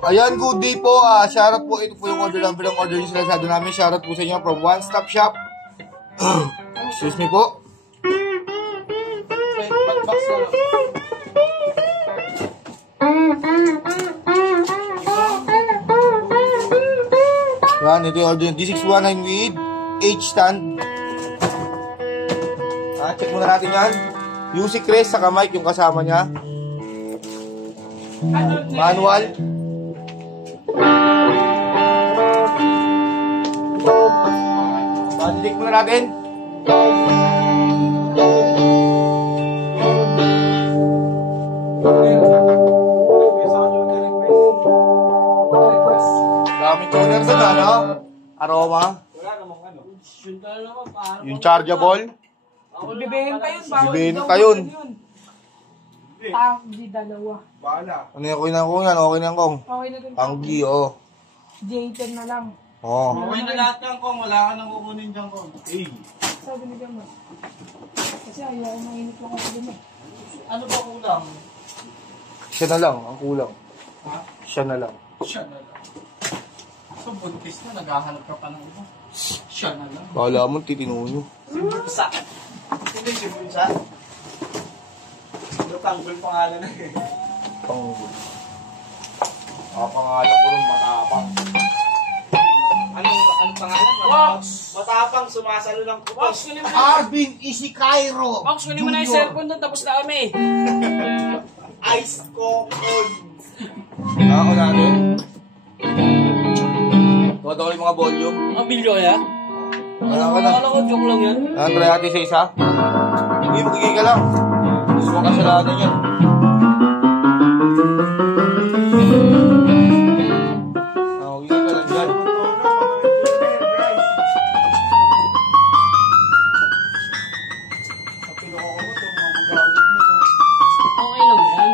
Ayan, good day po. Shoutout po. Ito po yung order number ng order nyo sa Lazada namin. Shoutout po sa inyo from One Stop Shop. Excuse me po. Yan, ito yung order yung D619 with H-stand. Check muna natin yan. Music rest sa mic yung kasama niya. Manual. Check muna natin. Daming toner sa ano? Aroma. Yung chargeable. Bibigyan ka yun. Bibigyan ka yun. Tanggi, dalawa. Ano yung okay na kong yan? Okay na kong. Okay na din. Tanggi, oh. J10 na lang. Oh. Okay na lahat yan, Kong. Wala ka nang kukunin dyan, Kong. Sabi ni Gamma. Kasi ayaw ko mainit lang ako din eh. Ano ba kulang? Siya na lang, ang kulang. Ha? Siya na lang. Siya na lang. So, buntis na, naghahanap ka pa ng iba. Siya na lang. Bahala mo, titino nyo. Sibulsa. Hindi sibulsa. Tanggol pangalan na eh. Panggol. Pangalan ko rin, matapang. Anong pangalan? Matapang, sumasalo ng kupos. Arvin Isikairo. Box, kunin mo na yung cellphone doon, tapos na kami. Ice Coco. Ako natin. Tuwa ko yung mga volume. Ang bilyo ya? Wala ka na. Akala ko, joke lang yan. Try natin sa isa. Hindi, magiging ka lang. Gusto mo kasalanan yan. Magiging ka lang dyan. Okay lang yan.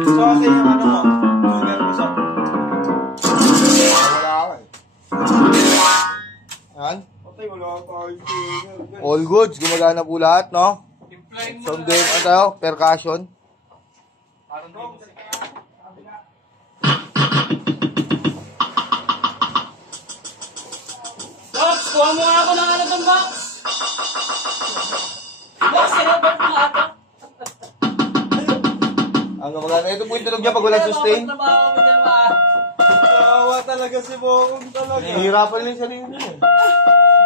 So, kasi yung ano mo, Wala ka eh. Yan. All goods. Gumagana po lahat, no? implain mo Sound din, ano tayo? Percussion. parang di mo Box, kuha mo nga ako ng ano doon, Box. Box, sinabot mo nga ako. Ang gumagana. Ito po yung tunog niya pag walang sustain. Trabaho kami dyan, ma. kawawa talaga si Bokong talaga. Nahihirapan lang yung sarili niya eh.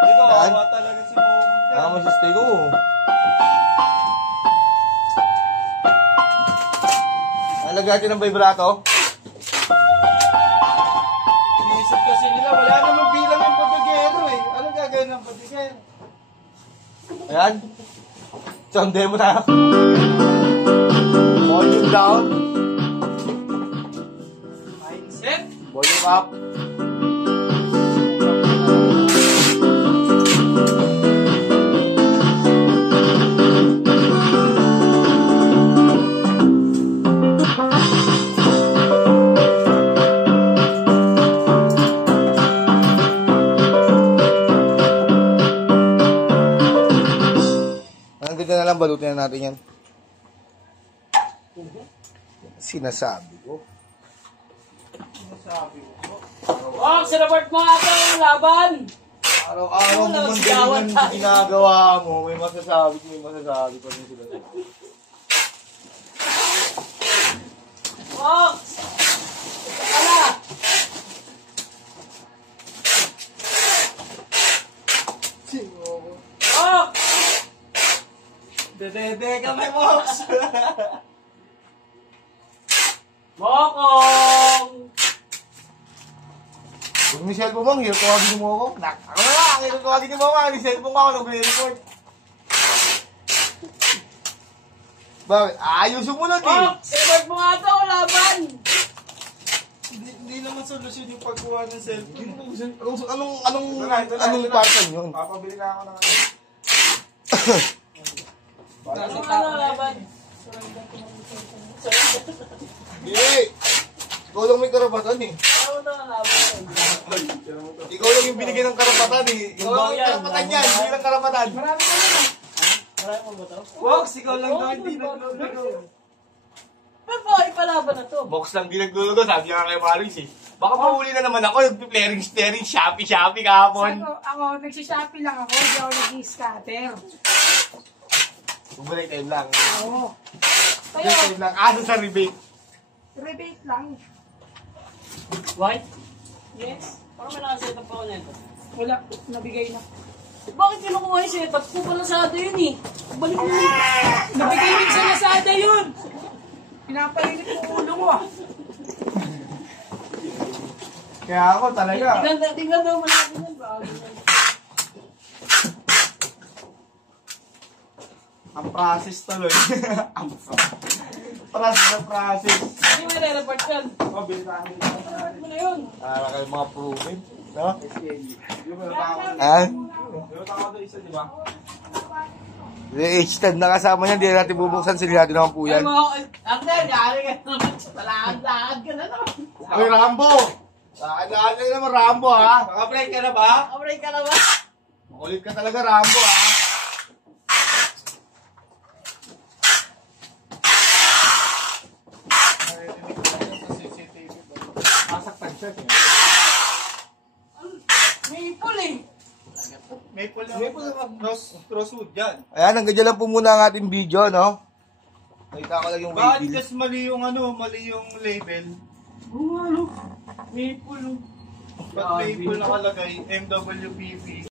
Ito, kawawa talaga si Bokong. Kaya mo sustain ko. Nalagyan natin ng vibrato. Iniisip kasi nila, wala namang bilang yung patigero eh. Ano gagawin ng patigero? Ayan. Sound demo tayo. Volume down. Mindset? Volume up. Ang ganda na lang, balutin na natin yan. Sinasabi ko. Box, sinabot mo nga ako ng laban. Araw-araw mo man ganyan yung ginagawa mo. May masasabi pa rin sila. Box! Ala! Box! Dede ka may box! Bokong! Kung may cellphone mo, hirap tawagin mo ako. Ako na lang, hirap tawagin mo ako. May cellphone mo ako, nag-report. Bakit? Ayusin mo lang eh. Box! Sinabot mo nga ito ang laban. Hindi naman solusyon yung pagkuha ng cellphone. Anong partan yun? Papabili na ako ng ano. Ano nga ang laban? Hindi. Ikaw lang may karapatan eh. Ano na ang laban? Ikaw lang yung binigyan ng karapatan eh. Ikaw lang yung karapatan yan, hindi lang karapatan. Marami ka naman. Marami mo ba ito? Box, ikaw lang daw hindi nagluluto. Ba't ba ipalaban na to? Box lang din nagluluto, sabi niya kay Maris eh. Baka mahuli na naman ako, nag-flaring, Shopee kahapon. Ako, nagsishopee lang ako, hindi ako nag-scatter. Bumalik time lang. Oo. Bumalik Kaya, time lang, asa sa rebate. rebate lang. White? Yes. Parang may nakaset up ako nito. Wala, nabigay na. Bakit kinukuha yung setup ko? Palasado yun eh. Balik mo yun. Nabigay din sa Lazada yun! Pinapainit mo ulo mo ah. Kaya ako talaga. Tingnan daw mo natin yun. Ang process tuloy. Ang process na process. Hindi mo nire-report yan. Oh, bintahan mo. Report mo na yun. Para kayo mga proven. No? Yung meron ako doon. Ah? Meron ako doon isa, di ba? H10 na kasama niyan, hindi na natin bubuksan, silihado naman po yan. Ang yari ka naman. Talakad-lakad ka na naman. Ay, Rambo! Lakad-lakad ka naman, Rambo, ha? Naka-break ka na ba? Kabray ka na ba? Makulit ka talaga, Rambo, ha? Masaktan siya. May ipol eh. Maple naman. Crosswood yan. Ayan, hanggang dyan lang po muna ang ating video, no? Nakita ko lang yung Bakit waybill. kasi mali yung label? Oo, ano? May ipol. Ba't maple nakalagay? MWPP.